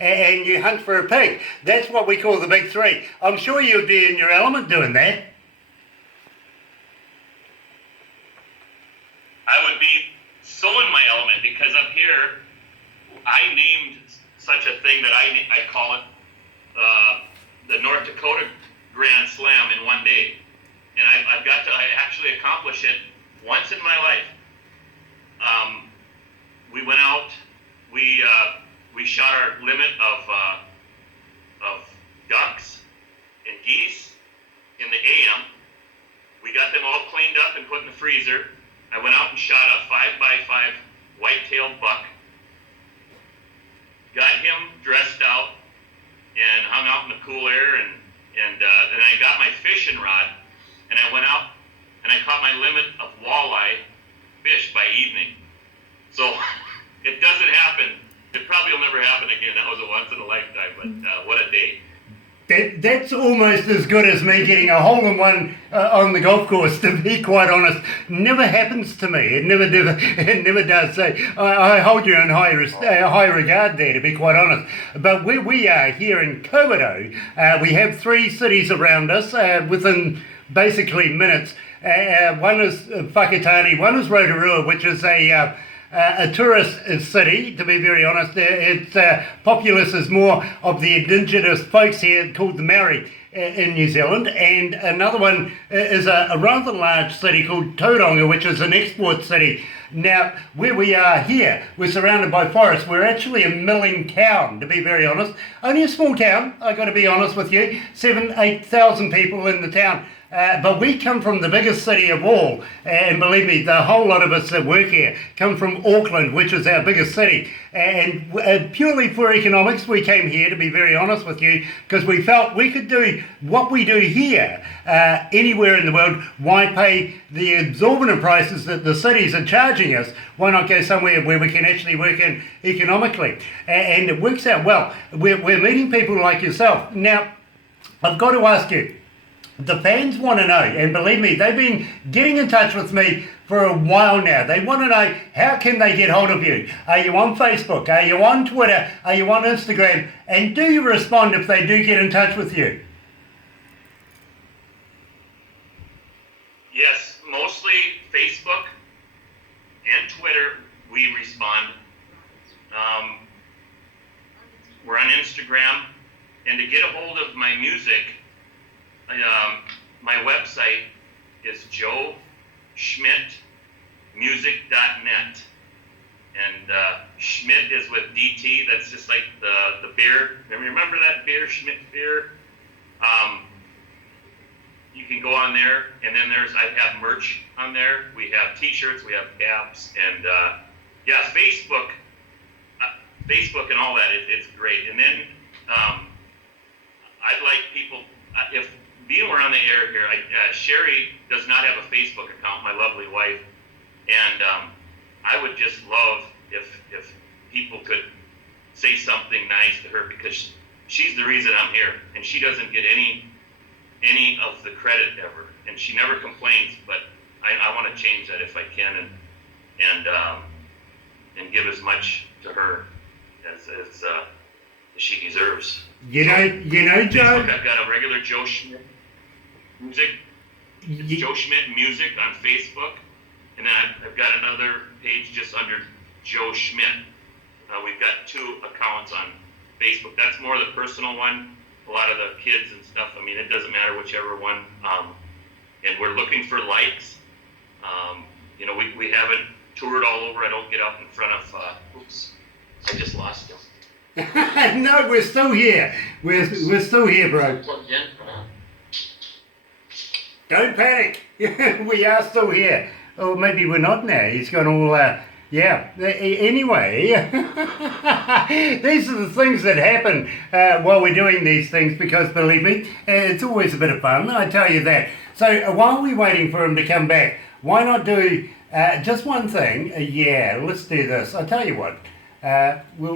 and you hunt for a pig. That's what we call the big three. I'm sure you'd be in your element doing that. I would be so in my element because up here, I named such a thing that I call it the North Dakota Grand Slam in one day. And I've got to actually accomplish it once in my life. We went out, we shot our limit of ducks and geese in the AM. We got them all cleaned up and put in the freezer. I went out and shot a 5x5 white-tailed buck. Got him dressed out and hung out in the cool air, and then I got my fishing rod and I went out and I caught my limit of walleye fish by evening. So it doesn't happen. It probably will never happen again. That was a once in a lifetime, but what a day. That's almost as good as me getting a hole-in-one on the golf course, to be quite honest. Never happens to me. It never does. So I hold you in high regard there, to be quite honest. But where we are here in Komodo, we have three cities around us within basically minutes. One is Whakatane, one is Rotorua, which is a tourist city, to be very honest. Its populace is more of the indigenous folks here called the Maori in New Zealand, and another one is a rather large city called Tauranga, which is an export city. Now, where we are here, we're surrounded by forests. We're actually a milling town, to be very honest. Only a small town, I got to be honest with you. 8,000 people in the town. But we come from the biggest city of all, and believe me, the whole lot of us that work here come from Auckland, which is our biggest city. And purely for economics, we came here, to be very honest with you, because we felt we could do what we do here anywhere in the world. Why pay the exorbitant prices that the cities are charging us? Why not go somewhere where we can actually work in economically? And it works out well. We're meeting people like yourself. Now, I've got to ask you, the fans want to know, and believe me, they've been getting in touch with me for a while now. They want to know, how can they get hold of you? Are you on Facebook? Are you on Twitter? Are you on Instagram? And do you respond if they do get in touch with you? Yes, mostly Facebook and Twitter, we respond. We're on Instagram, and to get a hold of my music, my website is joeschmidtmusic.net, and Schmidt is with DT. That's just like the beer. Remember that beer, Schmidt beer? You can go on there, and then I have merch on there. We have T-shirts, we have caps, and yeah, Facebook and all that. It's great. And then I'd like people, if being we're on the air here, Sherry does not have a Facebook account, my lovely wife, and I would just love if people could say something nice to her, because she's the reason I'm here, and she doesn't get any of the credit ever, and she never complains. But I want to change that if I can, and give as much to her as she deserves. You know, Joe. Facebook, I've got a regular Joe Schmidt music. It's Joe Schmidt Music on Facebook, and then I've got another page just under Joe Schmidt. We've got two accounts on Facebook. That's more the personal one. A lot of the kids and stuff. I mean, it doesn't matter whichever one. And we're looking for likes. We haven't toured all over. I don't get up in front of. Oops, I just lost him. No, we're still here. We're still here, bro. Don't panic. We are still here. Or maybe we're not now. He's gone all, yeah. Anyway, these are the things that happen while we're doing these things, because believe me, it's always a bit of fun, I tell you that. So while we're waiting for him to come back, why not do just one thing? Yeah, let's do this. I tell you what, we'll